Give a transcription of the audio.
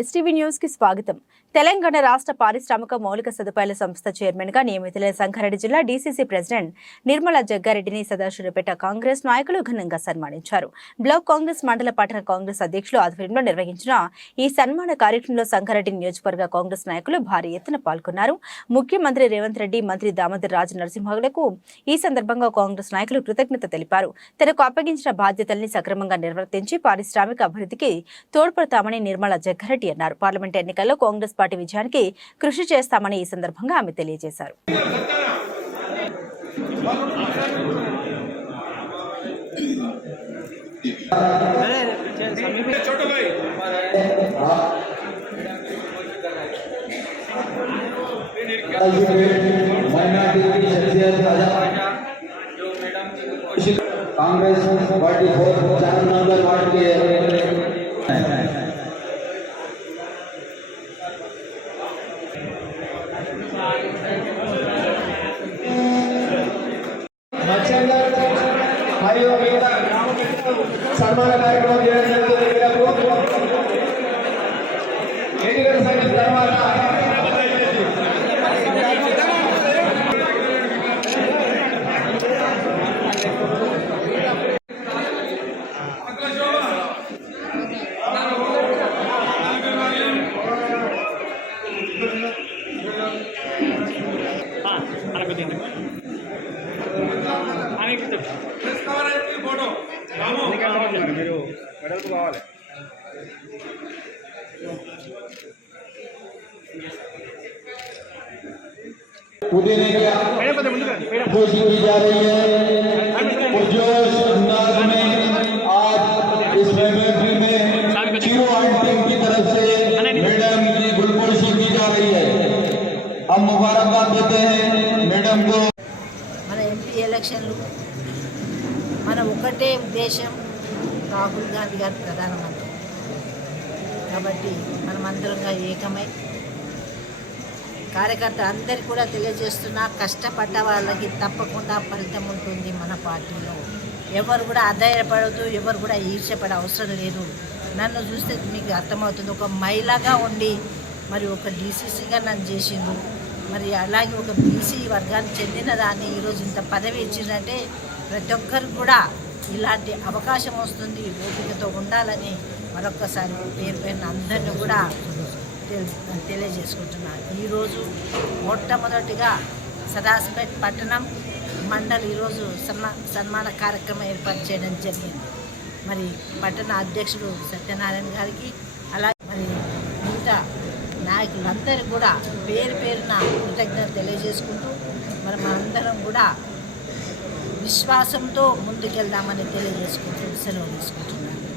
STV news కి స్వాగతం. తెలంగాణ రాష్ట్ర పారిశ్రామిక మౌలిక సదుపాయాల సంస్థ చైర్మన్ గా నియమితులైన సంగారెడ్డి జిల్లా డీసీసీ ప్రెసిడెంట్ నిర్మలా జగ్గారెడ్డిని సదాశివపేట కాంగ్రెస్ నాయకులు ఘనంగా సన్మానించారు. బ్లాక్ కాంగ్రెస్ మండల పట్టణ కాంగ్రెస్ అధ్యక్షులు ఆధ్వర్యంలో నిర్వహించిన ఈ సన్మాన కార్యక్రమంలో సంగారెడ్డి నియోజకవర్గ కాంగ్రెస్ నాయకులు భారీ ఎత్తున పాల్గొన్నారు. ముఖ్యమంత్రి రేవంత్ రెడ్డి, మంత్రి దామోదర్ రాజు నరసింహులకు ఈ సందర్భంగా కాంగ్రెస్ నాయకులు కృతజ్ఞత తెలిపారు. తనకు అప్పగించిన బాధ్యతల్ని సక్రమంగా నిర్వర్తించి పారిశ్రామిక అభివృద్ధికి తోడ్పడతామని నిర్మలా జగ్గారెడ్డి అన్నారు. పార్లమెంట్ ఎన్నికల్లో కాంగ్రెస్ పార్టీ విజయానికి కృషి చేస్తామని ఈ సందర్భంగా ఆమె తెలియజేశారు. कांग्रेस पार्टी 4 नंबर वार्ड के మరియు మిగతా సన్మాన కార్యక్రమం చేయడం జరుగుతుంది. ఎన్నికల సంఘం తర్వాత మీరు వెడల్పు కావాలి. पुदीने की खुशी की जा रही है। पुरजोश अंदाज में आज इस मेमोरी में चीरो टीम की तरफ से मैडम की गुलपोशी की जा रही है। हम मुबारकबाद देते हैं मैडम को। మన ఎంపీ ఎలక్షన్లు మన ఒకటే ఉద్దేశం, రాహుల్ గాంధీ గారు ప్రధానమంత్రి కాబట్టి మనమందరంగా ఏకమై కార్యకర్త అందరికీ కూడా తెలియజేస్తున్నా, కష్టపడ్డ వాళ్ళకి తప్పకుండా ఫలితం ఉంటుంది. మన పార్టీలో ఎవరు కూడా అధైర్యపడదు, ఎవరు కూడా ఈర్ష్యపడే అవసరం లేదు. నన్ను చూస్తే మీకు అర్థమవుతుంది. ఒక మహిళగా ఉండి మరి ఒక డీసీసీగా నన్ను చేసిండు, మరి అలాగే ఒక బీసీ వర్గానికి చెందిన దాన్ని ఈరోజు ఇంత పదవి ఇచ్చిందంటే ప్రతి ఒక్కరికి కూడా ఇలాంటి అవకాశం వస్తుంది. ఓపికతో ఉండాలని మరొక్కసారి పేరు పేరున అందరినీ కూడా తెలియజేసుకుంటున్నాను. ఈరోజు మొట్టమొదటిగా సదాశివపేట పట్టణం మండలి ఈరోజు సన్మాన కార్యక్రమం ఏర్పాటు చేయడం జరిగింది. మరి పట్టణ అధ్యక్షుడు సత్యనారాయణ గారికి, అలాగే మరి మిగతా నాయకులందరూ కూడా పేరు పేరున కృతజ్ఞత తెలియజేసుకుంటూ మరి మనందరం కూడా విశ్వాసంతో ముందుకెళ్దామని తెలియజేసుకుంటూ సెలవు తీసుకుంటున్నాను.